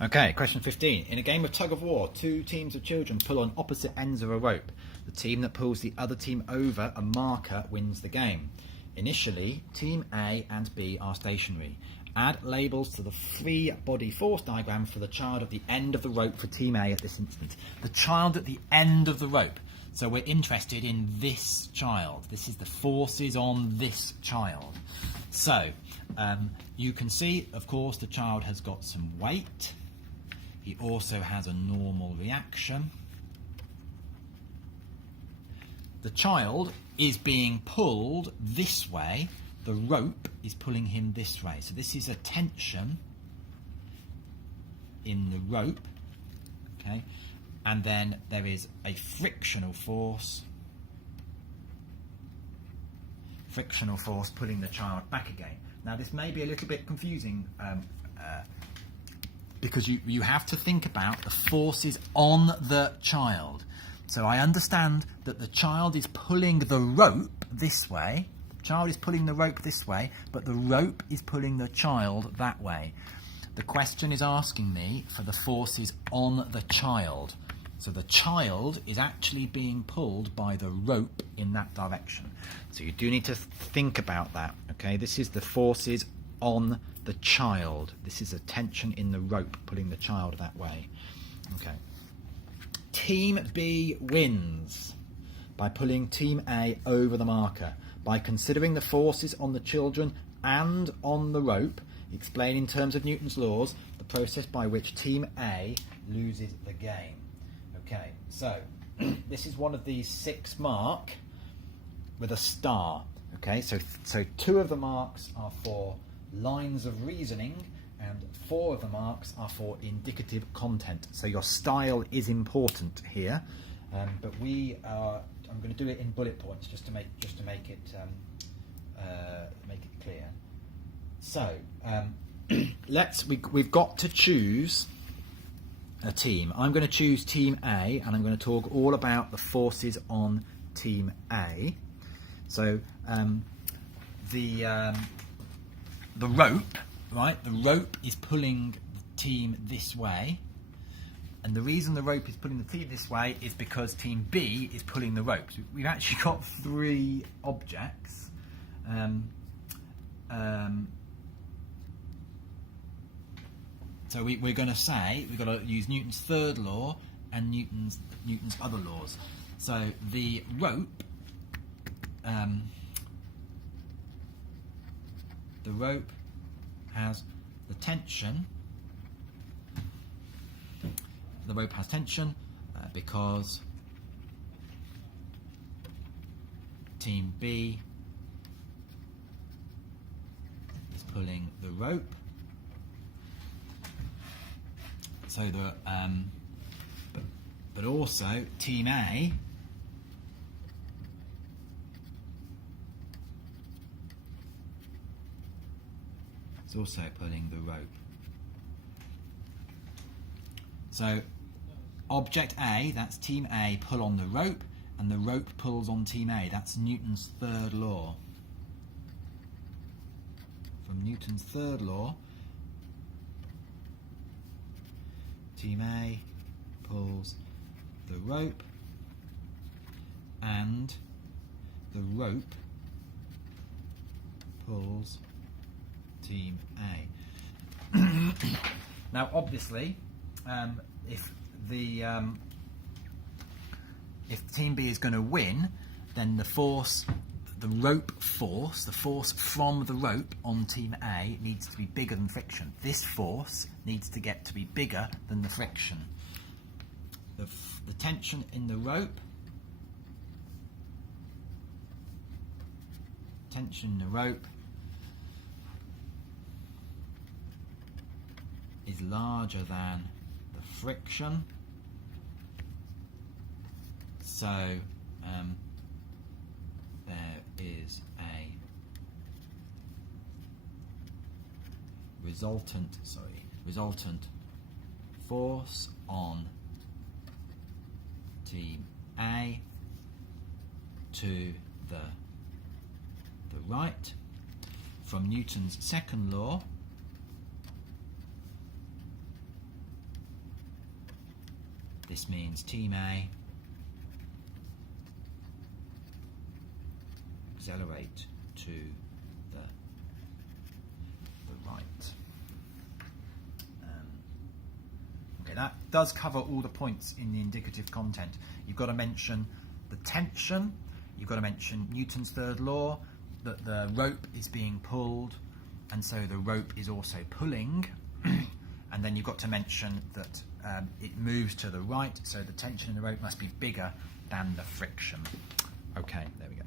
Okay, question 15. In a game of tug of war, two teams of children pull on opposite ends of a rope. The team that pulls the other team over a marker wins the game. Initially, Team A and B are stationary. Add labels to the free body force diagram for the child at the end of the rope for Team A at this instant. The child at the end of the rope. So we're interested in this child. This is the forces on this child. So you can see, of course, the child has got some weight. He also has a normal reaction. The child is being pulled this way. The rope is pulling him this way. So this is a tension in the rope. Okay, and then there is a frictional force. Frictional force pulling the child back again. Now this may be a little bit confusing because you have to think about the forces on the child. So I understand that the child is pulling the rope this way. The child is pulling the rope this way, but the rope is pulling the child that way. The question is asking me for the forces on the child. So the child is actually being pulled by the rope in that direction. So you do need to think about that, okay? This is the forces on the child. This is a tension in the rope pulling the child that way. Okay. Team B wins by pulling Team A over the marker. By considering the forces on the children and on the rope, explain in terms of Newton's laws the process by which Team A loses the game. Okay, so this is one of these 6 mark with a star. Okay, so 2 of the marks are for lines of reasoning and 4 of the marks are for indicative content. So your style is important here, but I'm going to do it in bullet points just to make it clear. So we've got to choose a team. I'm going to choose Team A, and I'm going to talk all about the forces on Team A. So the rope, right? The rope is pulling the team this way, and the reason the rope is pulling the team this way is because Team B is pulling the rope. So we've actually got 3 objects. So we're going to say we've got to use Newton's 3rd law and Newton's other laws. So the rope, has the tension. The rope has tension because Team B is pulling the rope. So but also Team A is also pulling the rope. So object A, that's Team A, pull on the rope, and the rope pulls on Team A. That's Newton's 3rd law. From Newton's 3rd law, Team A pulls the rope and the rope pulls Team A. Now obviously if Team B is going to win, then the force, the rope force, the force from the rope on Team A needs to be bigger than friction. This force needs to get to be bigger than the friction. The tension in the rope, is larger than the friction. So there is a resultant force on Team A to the right. From Newton's 2nd law, This means team A accelerate to the right. Okay, that does cover all the points in the indicative content. You've got to mention the tension, you've got to mention Newton's third law, that the rope is being pulled, and so the rope is also pulling, and then you've got to mention that it moves to the right, so the tension in the rope must be bigger than the friction. Okay, there we go.